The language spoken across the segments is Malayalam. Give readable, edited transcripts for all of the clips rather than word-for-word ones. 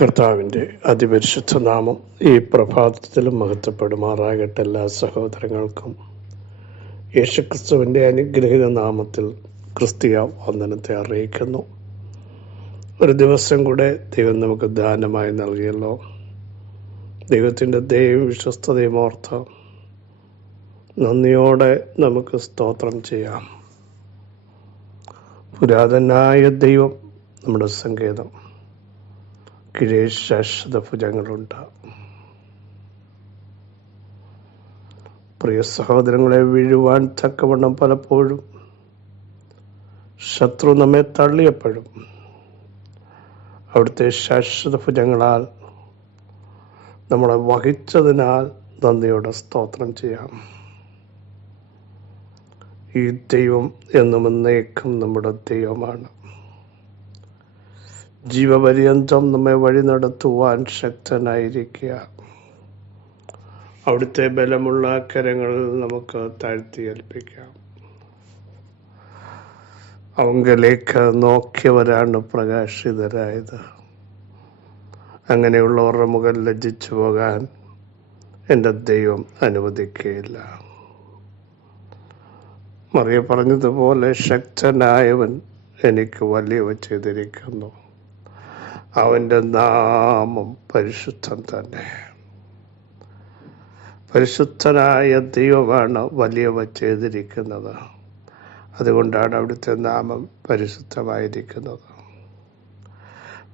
കർത്താവിൻ്റെ അതിപരിശുദ്ധ നാമം ഈ പ്രഭാതത്തിലും മഹത്വപ്പെടുമാറാകട്ടെ. എല്ലാ സഹോദരങ്ങൾക്കും യേശുക്രിസ്തുവിൻ്റെ അനുഗ്രഹീത നാമത്തിൽ ക്രിസ്തീയ വന്ദനത്തെ അറിയിക്കുന്നു. ഒരു ദിവസം കൂടെ ദൈവം നമുക്ക് ദാനമായി നൽകിയല്ലോ. ദൈവത്തിൻ്റെ ദയവും വിശ്വസ്തതയും ഓർത്ത് നന്ദിയോടെ നമുക്ക് സ്തോത്രം ചെയ്യാം. പുരാതനായ ദൈവം നമ്മുടെ സങ്കേതം, കീഴേ ശാശ്വത ഭുജങ്ങളുണ്ട്. പ്രിയ സഹോദരങ്ങളെ, വീഴുവാൻ തക്കവണ്ണം പലപ്പോഴും ശത്രു നമ്മെ തള്ളിയപ്പോഴും അവിടുത്തെ ശാശ്വത ഭുജങ്ങളാൽ നമ്മളെ വഹിച്ചതിനാൽ നന്ദിയോടെ സ്തോത്രം ചെയ്യാം. ഈ ദൈവം എന്നും എന്നേക്കും നമ്മുടെ ദൈവമാണ്. ജീവപര്യന്തം നമ്മെ വഴി നടത്തുവാൻ ശക്തനായിരിക്കുക. അവിടുത്തെ ബലമുള്ള കരങ്ങളിൽ നമുക്ക് താഴ്ത്തി ഏൽപ്പിക്കാം. അവങ്കലേക്ക് നോക്കിയവരാണ് പ്രകാശിതരായത്. അങ്ങനെയുള്ളവരുടെ മുഖം ലജ്ജിച്ചു പോകാൻ എൻ്റെ ദൈവം അനുവദിക്കുകയില്ല. മറിയ പറഞ്ഞതുപോലെ, ശക്തനായവൻ എനിക്ക് വലിയവ ചെയ്തിരിക്കുന്നു. അവൻ്റെ നാമം പരിശുദ്ധം തന്നെ. പരിശുദ്ധനായ ദൈവമാണ് വലിയവ ചെയ്തിരിക്കുന്നത്. അതുകൊണ്ടാണ് അവിടുത്തെ നാമം പരിശുദ്ധമായിരിക്കുന്നത്.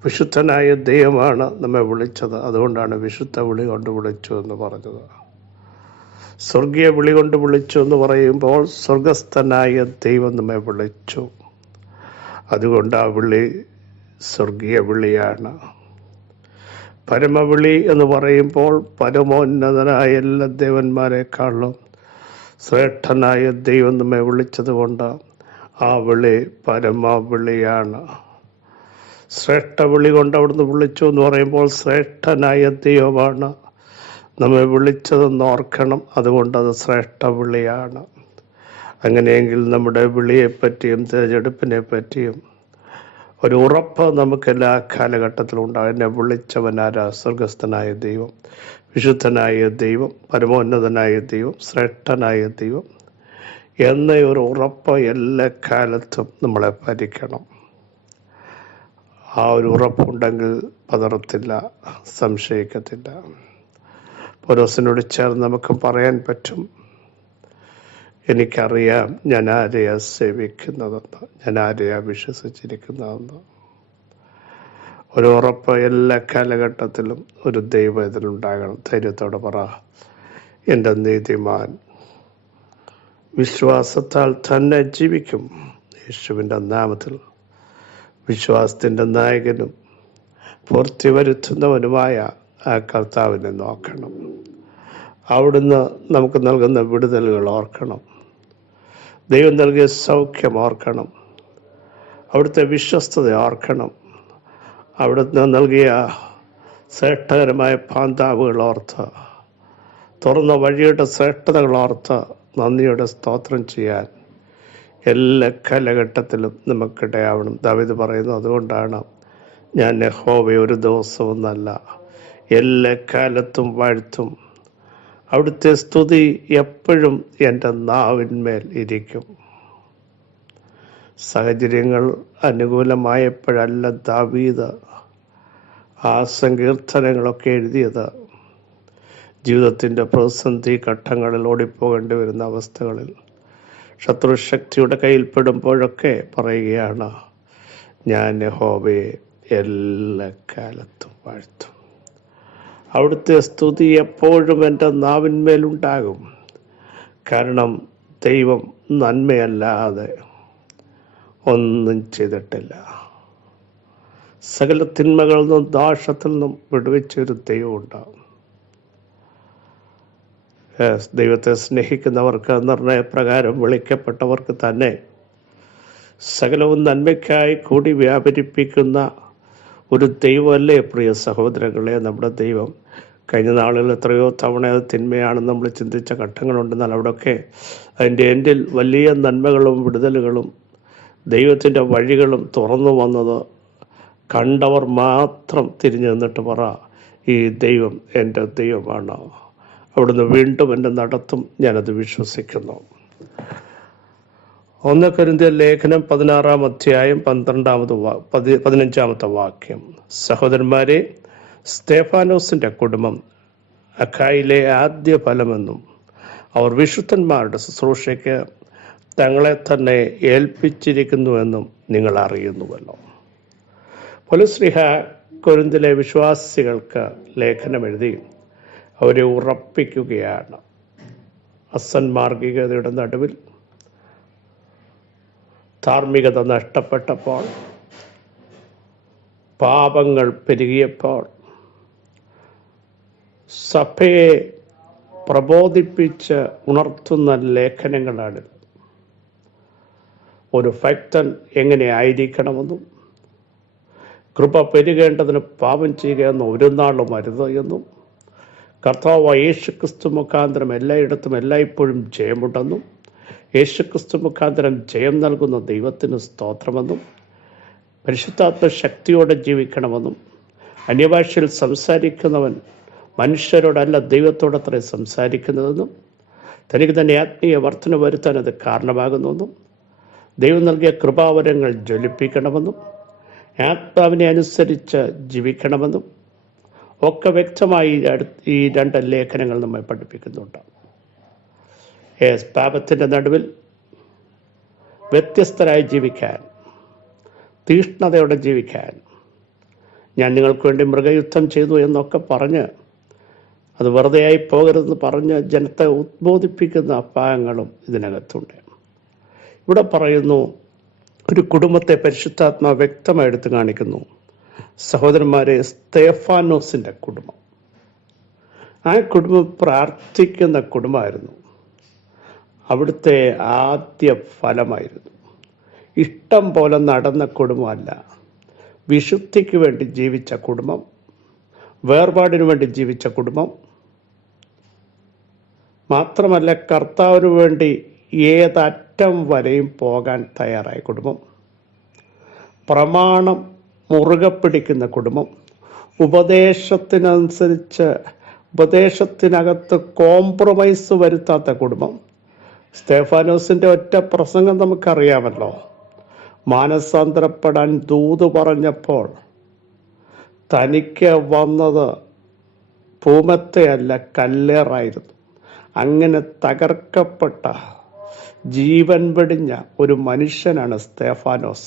വിശുദ്ധനായ ദൈവമാണ് നമ്മെ വിളിച്ചത്. അതുകൊണ്ടാണ് വിശുദ്ധ വിളി കൊണ്ട് വിളിച്ചു എന്ന് പറഞ്ഞത്. സ്വർഗീയ വിളി കൊണ്ട് വിളിച്ചു എന്ന് പറയുമ്പോൾ സ്വർഗസ്ഥനായ ദൈവം നമ്മെ വിളിച്ചു. അതുകൊണ്ട് ആ വിളി സ്വർഗീയ വിളിയാണ്. പരമവിളി എന്ന് പറയുമ്പോൾ പരമോന്നതനായ എല്ലാ ദേവന്മാരെക്കാളും ശ്രേഷ്ഠനായ ദൈവം നമ്മെ വിളിച്ചത് കൊണ്ട് ആ വിളി പരമവിളിയാണ്. ശ്രേഷ്ഠ വിളി കൊണ്ട് അവിടുന്ന് വിളിച്ചു എന്ന് പറയുമ്പോൾ ശ്രേഷ്ഠനായ ദൈവമാണ് നമ്മെ വിളിച്ചതെന്ന് ഓർക്കണം. അതുകൊണ്ട് അത് ശ്രേഷ്ഠ വിളിയാണ്. അങ്ങനെയെങ്കിൽ നമ്മുടെ വിളിയെപ്പറ്റിയും തിരഞ്ഞെടുപ്പിനെ പറ്റിയും ഒരു ഉറപ്പ് നമുക്കെല്ലാ കാലഘട്ടത്തിലും ഉണ്ടാകും. എന്നെ വിളിച്ചവനാരാ? സ്വർഗസ്ഥനായ ദൈവം, വിശുദ്ധനായ ദൈവം, പരമോന്നതനായ ദൈവം, ശ്രേഷ്ഠനായ ദൈവം എന്ന ഒരു ഉറപ്പ് എല്ലാ കാലത്തും നമ്മളെ ഭരിക്കണം. ആ ഒരു ഉറപ്പുണ്ടെങ്കിൽ പതറത്തില്ല, സംശയിക്കത്തില്ല. പൗലോസിനോട് ചേർന്ന് നമുക്ക് പറയാൻ പറ്റും, എനിക്കറിയാം ഞാൻ ആരെയാ സേവിക്കുന്നതെന്ന്, ഞാൻ ആരെയാ വിശ്വസിച്ചിരിക്കുന്നതെന്ന്. ഒരു ഉറപ്പ് എല്ലാ കാലഘട്ടത്തിലും ഒരു ദൈവം ഇതിലുണ്ടാകണം. ധൈര്യത്തോടെ പറ, എൻ്റെ നീതിമാൻ വിശ്വാസത്താൽ തന്നെ ജീവിക്കും. യേശുവിൻ്റെ നാമത്തിൽ വിശ്വാസത്തിൻ്റെ നായകനും പൂർത്തി വരുത്തുന്നവനുമായ ആ കർത്താവിനെ നോക്കണം. അവിടുന്ന് നമുക്ക് നൽകുന്ന വിടുതലുകൾ ഓർക്കണം. ദൈവം നൽകിയ സൗഖ്യം ഓർക്കണം. അവിടുത്തെ വിശ്വസ്തത ഓർക്കണം. അവിടുന്ന് നൽകിയ ശ്രേഷ്ഠകരമായ പാന്താവുകൾ ഓർത്ത്, തുറന്ന വഴിയുടെ ശ്രേഷ്ഠതകൾ ഓർത്ത് നന്ദിയോടെ സ്തോത്രം ചെയ്യാൻ എല്ലാ കാലഘട്ടത്തിലും നമുക്കിടയാവണം. ദാവീദ് പറയുന്നു, അതുകൊണ്ടാണ് ഞാൻ യഹോവയെ ഒരു ദിവസവും നല്ല എല്ലാ കാലത്തും വാഴ്ത്തും. അവിടുത്തെ സ്തുതി എപ്പോഴും എൻ്റെ നാവിന്മേൽ ഇരിക്കും. സാഹചര്യങ്ങൾ അനുകൂലമായപ്പോഴല്ല ദാവീദ് ആ സങ്കീർത്തനങ്ങളൊക്കെ എഴുതിയത്. ജീവിതത്തിൻ്റെ പ്രതിസന്ധി ഘട്ടങ്ങളിൽ ഓടിപ്പോകേണ്ടി വരുന്ന അവസ്ഥകളിൽ, ശത്രുശക്തിയുടെ കയ്യിൽപ്പെടുമ്പോഴൊക്കെ പറയുകയാണ്, ഞാൻ യഹോവയെ എല്ലാ കാലത്തും വാഴ്ത്തും. അവിടുത്തെ സ്തുതി എപ്പോഴും എൻ്റെ നാവിന്മേലുണ്ടാകും. കാരണം ദൈവം നന്മയല്ലാതെ ഒന്നും ചെയ്തിട്ടില്ല. സകല തിന്മകളിൽ നിന്നും ദോഷത്തിൽ നിന്നും വിടുവിച്ചൊരു ദൈവമുണ്ടാകും. ദൈവത്തെ സ്നേഹിക്കുന്നവർക്ക്, നിർണയപ്രകാരം വിളിക്കപ്പെട്ടവർക്ക് തന്നെ സകലവും നന്മയ്ക്കായി കൂടി വ്യാപരിപ്പിക്കുന്ന ഒരു ദൈവമല്ലേ പ്രിയ സഹോദരങ്ങളെ നമ്മുടെ ദൈവം. കഴിഞ്ഞ നാളുകളിൽ എത്രയോ തവണ അത് തിന്മയാണെന്ന് നമ്മൾ ചിന്തിച്ച ഘട്ടങ്ങളുണ്ടെന്നാൽ അവിടെയൊക്കെ അതിൻ്റെ എൻഡിൽ വലിയ നന്മകളും വിടുതലുകളും ദൈവത്തിൻ്റെ വഴികളും തുറന്നു വന്നത് കണ്ടവർ മാത്രം തിരിഞ്ഞു നിന്നിട്ട് പറ, ഈ ദൈവം എൻ്റെ ദൈവമാണ്, അവിടുന്ന് വീണ്ടും എന്നെ നടത്തും, ഞാനത് വിശ്വസിക്കുന്നു. 1 കൊരിന്ത്യർ ലേഖനം 16-ാം അധ്യായം 15-ാമത്തെ വാക്യം. സഹോദരന്മാരെ, സ്തേഫാനോസിൻ്റെ കുടുംബം അഖായിലെ ആദ്യ ഫലമെന്നും അവർ വിശുദ്ധന്മാരുടെ ശുശ്രൂഷയ്ക്ക് തങ്ങളെ തന്നെ ഏൽപ്പിച്ചിരിക്കുന്നുവെന്നും നിങ്ങൾ അറിയുന്നുവല്ലോ. പൗലോസ്ലീഹ കൊരിന്തിലെ വിശ്വാസികൾക്ക് ലേഖനം എഴുതി അവരെ ഉറപ്പിക്കുകയാണ്. അസന്മാർഗികതയുടെ നടുവിൽ ധാർമ്മികത നഷ്ടപ്പെട്ടപ്പോൾ, പാപങ്ങൾ പെരുകിയപ്പോൾ സഭയെ പ്രബോധിപ്പിച്ച് ഉണർത്തുന്ന ലേഖനങ്ങളാണ്. ഒരു ഭക്തൻ എങ്ങനെ ആയിരിക്കണമെന്നും കൃപ പെരുകേണ്ടതിന് പാപം ചെയ്യുകയെന്ന് ഒരു നാളും അരുത് എന്നും കർത്താവ് യേശുക്രിസ്തു മുഖാന്തരം എല്ലായിടത്തും എല്ലായ്പ്പോഴും ജയമുണ്ടെന്നും യേശുക്രിസ്തു മുഖാന്തരം ജയം നൽകുന്ന ദൈവത്തിന് സ്തോത്രമെന്നും പരിശുദ്ധാത്മ ശക്തിയോടെ ജീവിക്കണമെന്നും അന്യഭാഷയിൽ സംസാരിക്കുന്നവൻ മനുഷ്യരോടല്ല ദൈവത്തോടത്രേ സംസാരിക്കുന്നതെന്നും തനിക്ക് തന്നെ ആത്മീയ വർധന വരുത്താൻ അത് കാരണമാകുന്നുവെന്നും ദൈവം നൽകിയ കൃപാവരങ്ങൾ ജ്വലിപ്പിക്കണമെന്നും ആത്മാവിനെ അനുസരിച്ച് ജീവിക്കണമെന്നും ഒക്കെ വ്യക്തമായി ഈ 2 ലേഖനങ്ങൾ നമ്മെ പഠിപ്പിക്കുന്നുണ്ട്. പാപത്തിൻ്റെ നടുവിൽ വ്യത്യസ്തരായി ജീവിക്കാൻ, തീഷ്ണതയോടെ ജീവിക്കാൻ, ഞാൻ നിങ്ങൾക്ക് വേണ്ടി മൃഗയുദ്ധം ചെയ്തു എന്നൊക്കെ പറഞ്ഞ് അത് വെറുതെയായി പോകരുതെന്ന് പറഞ്ഞ് ജനത്തെ ഉദ്ബോധിപ്പിക്കുന്ന ഭാഗങ്ങളും ഇതിനകത്തുണ്ട്. ഇവിടെ പറയുന്നു, ഒരു കുടുംബത്തെ പരിശുദ്ധാത്മാവ് വ്യക്തമായി എടുത്തു കാണിക്കുന്നു. സഹോദരന്മാരെ, സ്തേഫാനോസിൻ്റെ കുടുംബം, ആ കുടുംബം പ്രാർത്ഥിക്കുന്ന കുടുംബമായിരുന്നു. അവിടുത്തെ ആദ്യ ഫലമായിരുന്നു. ഇഷ്ടം പോലെ നടന്ന കുടുംബമല്ല, വിശുദ്ധിക്ക് വേണ്ടി ജീവിച്ച കുടുംബം, വേർപാടിനു വേണ്ടി ജീവിച്ച കുടുംബം, മാത്രമല്ല കർത്താവിന് വേണ്ടി ഏതറ്റം വരെയും പോകാൻ തയ്യാറായ കുടുംബം, പ്രമാണം മുറുകെ പിടിക്കുന്ന കുടുംബം, ഉപദേശത്തിനകത്ത് കോംപ്രമൈസ് വരുത്താത്ത കുടുംബം. സ്തേഫാനോസിൻ്റെ ഒറ്റ പ്രസംഗം നമുക്കറിയാമല്ലോ. മാനസാന്തരപ്പെടാൻ ദൂത് പറഞ്ഞപ്പോൾ തനിക്ക് വന്നത് ഭൂമത്തെയല്ല കല്ലേറായിരുന്നു. അങ്ങനെ തകർക്കപ്പെട്ട ജീവൻ വെടിഞ്ഞ ഒരു മനുഷ്യനാണ് സ്തേഫാനോസ്.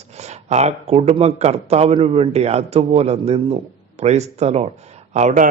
ആ കുടുംബം കർത്താവിനു വേണ്ടി അതുപോലെ നിന്നു. Praise the Lord. അവിടെ